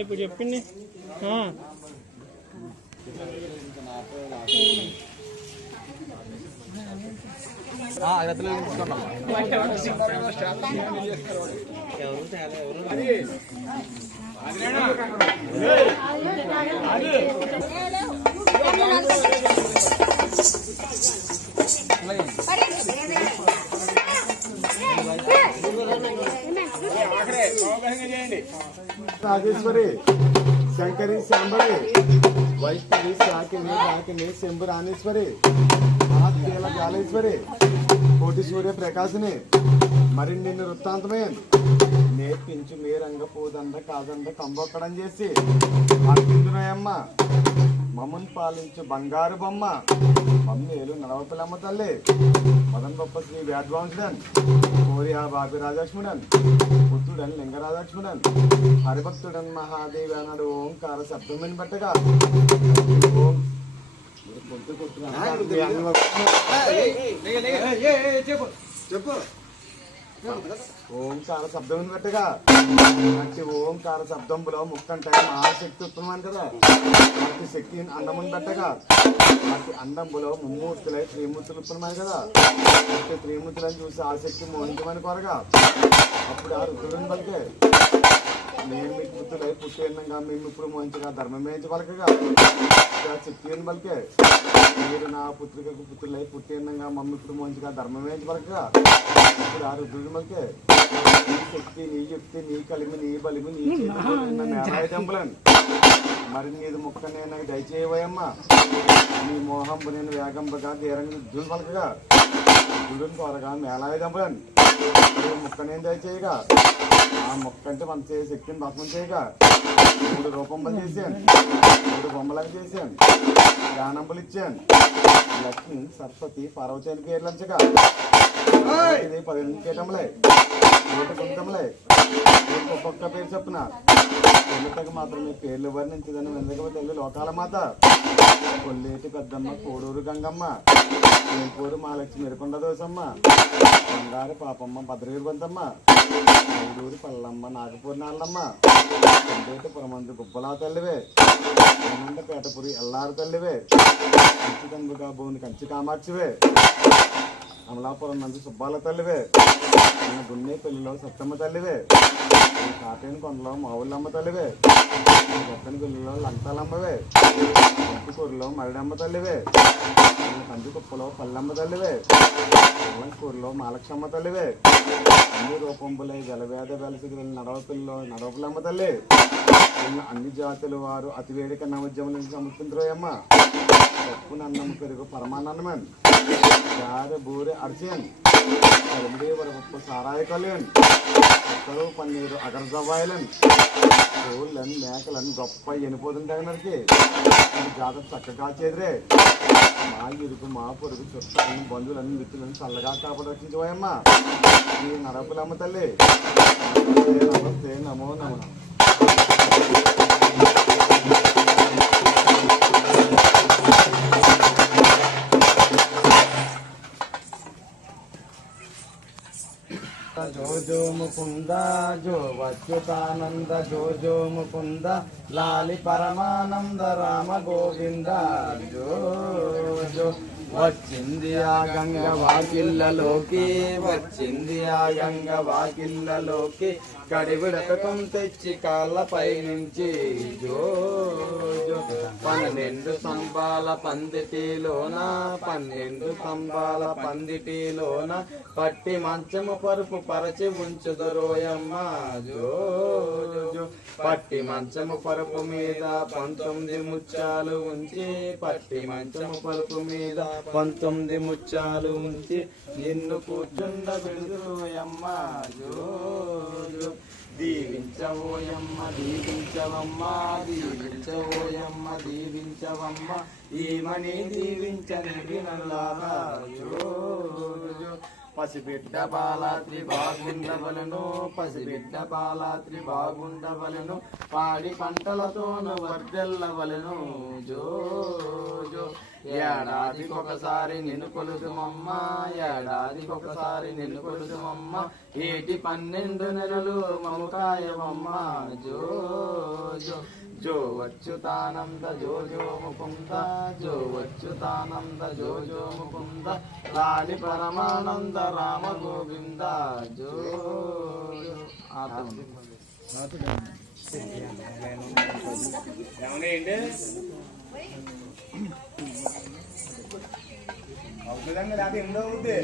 ఇప్పుడు చెప్పింది రాజేశ్వరి శంకరి శాంబరి వైష్ణవి శాకిని రాకిని శంభురాణేశ్వరి మహాత్కీల జాలేశ్వరి కోటి సూర్య ప్రకాశిని మరిన్ని వృత్తాంతమే నేర్పించు మీరంగ పూదండ కాదండ కంబొక్కడం చేసి అర్పించున్నాయమ్మ మమ్మల్ని పాలించు బంగారు బొమ్మ మమ్మేలు నడవపిల్లమ్మ తల్లి మదన్ గొప్ప శ్రీ వ్యాధ్వాంసుడన్ కోరియా బాపి రాజలక్ష్ముడన్ పుత్రుడన్ లింగరాజలక్ష్ముడన్ హరిభక్తుడన్ మహాదేవి అన్నాడు ఓంకార శబ్దం బట్టగా చెప్పు ఓంకార శబ్దం బట్టగా అంటే ఓంకార శబ్దంలో ముక్కంటే మహాశక్తి ఉత్తమని కదా అతి శక్తి అందముని బట్టగా అతి అందంలో ముమ్మూర్తులై త్రిమూర్తులు ఉత్తమని కదా అంటే త్రిమూర్తులని చూసి ఆ శక్తి మోహించమని కొరగా అప్పుడు ఆ రుద్రుడిని పలికే నేను మీకు పుత్రులై పుట్టి ఎన్నంగా మేము ఇప్పుడు మోహించగా ధర్మమేంచి పలకగా శక్తి అని పలికే మీరు నా పుత్రికకు పుత్రులై పుట్టి ఎన్నంగా మమ్మీ ఇప్పుడు మోహించగా ధర్మమేంచి పలకగా ఇప్పుడు ఆ రుద్రుడిని పలికే నీ శక్తి నీ యుక్తి నీ కలిమి నీ బలిమి నీ చేతి టెంపులని మరి నీది ముక్క నేను దయచేయవయమ్మా నీ మోహంబు నేను వేగంబగా ధీరంగా రుద్రుని పలకగా రుద్రుని కోరగా మేళాయి టెంపులని ముక్క నేను దయచేయగా ఆ మొక్క అంటే మన శక్తిని భస్మం చేయగా 3 రూపంబలు చేశాను 3 బొమ్మలకు చేశాను జ్ఞానంబులు ఇచ్చాను లక్ష్మి సరస్వతి పార్వతి అని పేర్లు అంచగా ఇది 12 కేటములే 1 గుంతములే ఒక్కొక్క పేరు చెప్పున తెలుగుకి మాత్రం మీ పేర్లు వర్ణించదని వెందక తల్లి లోకాల మాత కొల్లేటి పెద్దమ్మ కోడూరు గంగమ్మ ఏపూరు మహాలక్ష్మి ఎరుకొండ దోసమ్మ బంగారు పాపమ్మ భద్రగిరి బంతమ్మ ఐదూరు పల్లమ్మ నాగపూరి నాళ్ళమ్మ కొండేటి పురమందు గుబ్బలా తల్లివే పేటపురి ఎల్లారు తల్లివే కంచికందుగా భూమి కంచి కామాక్షివే అమలాపురం నందు సుబ్బాల తల్లివే గున్నే పెళ్లిలో సత్తమ్మ తల్లివే కాటేని కొండలో మావుళ్ళమ్మ తల్లివే గొప్పని పెళ్లిలో లంకాలమ్మవే కూరలో మరిడమ్మ తల్లివే కంచి కుప్పలో పల్లెమ్మ తల్లివే కూరలో మాలక్షమ్మ తల్లివే అన్ని రూపంబులై జలవేద వెలసికి వెళ్ళిన నడవపిల్లో నడవపులమ్మ తల్లి అన్ని జాతుల వారు అతివేడిక నవోద్యముల నుంచి సమర్పించరోయమ్మ పప్పు నన్నమ్మ పెరుగు పరమాన్నమన్ చారు బూరె అర్చన్ కరిమిడి వరపప్పు సారాయి కళ్యాణ్ కరువు పన్నీరు అగరజవాయలన్ కోళ్ళని మేకలని గొప్ప ఎనిపోతుంది తగినరికి జాతర చక్కగా చేదిరే మా ఇరుకు మా పొరుగు చుట్టాలని బంధువులన్నీ మిత్రులను చల్లగా కాపాడు రక్షించబోయమ్మా ఈ నడపులమ్మ తల్లి నమస్తే నమో నమ జో జో ముకుంద జో అచ్యుతానంద జో జో ముకుంద లాలి పరమానంద రామ గోవింద జో జో వచ్చింది ఆ గంగ వాకిళ్ళలోకి వచ్చింది ఆ గంగ వాకిళ్ళలోకి కడివిడకం తెచ్చి కాళ్ళపై నుంచి జో జో 12 స్తంభాల పందిటిలోన 12 స్తంభాల పందిటిలోన పట్టి మంచము పరుపు పరచి ఉంచుదరోయమ్మ జో జో పట్టి మంచము పరుపు మీద 19 ముత్యాలు ఉంచి పట్టి మంచము పరుపు మీద 19 ముత్యాలు ఉంచి నిన్ను కూర్చుండ పెడుదరోయమ్మ జో జో దీవించవోయమ్మ దీవించవమ్మ దీవించవోయమ్మ దీవించవమ్మ ఈమని దీవించని వినలాగా జో జో పసిబిడ్డ బాలాత్రి బాగుండవలను పసిబిడ్డ బాలాత్రి బాగుండవలను పాడి పంటలతోను వర్దెల్లవలను జో జో ఏడాదికొకసారి నిన్ను కొలుదుమమ్మ ఏడాదికొకసారి నిన్ను కొలుదుమమ్మ ఏటి 12 నెలలు మముకాయమమ్మ జో జో జో వచ్చుతానంద జో జో ముకుంద జో వచ్చుతానంద జో జో ముకుంద లాలి పరమానంద రామ గోవింద జో జో అవుతుందండి లేకపోతే ఎన్నో అవుద్ది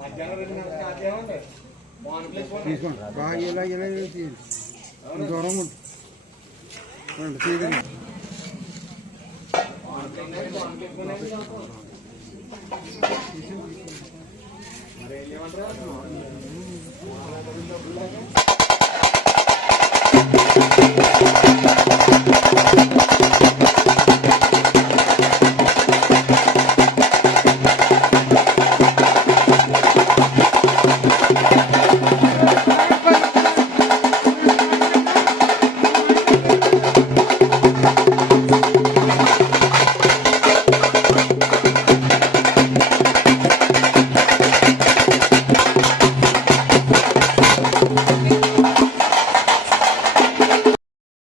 మధ్యాహ్నం 2 గంటలకు నాకేమండి తీసుకోండి బాగా ఇలా ఇలా దూరం తీయకండి మరి ఏమంటారు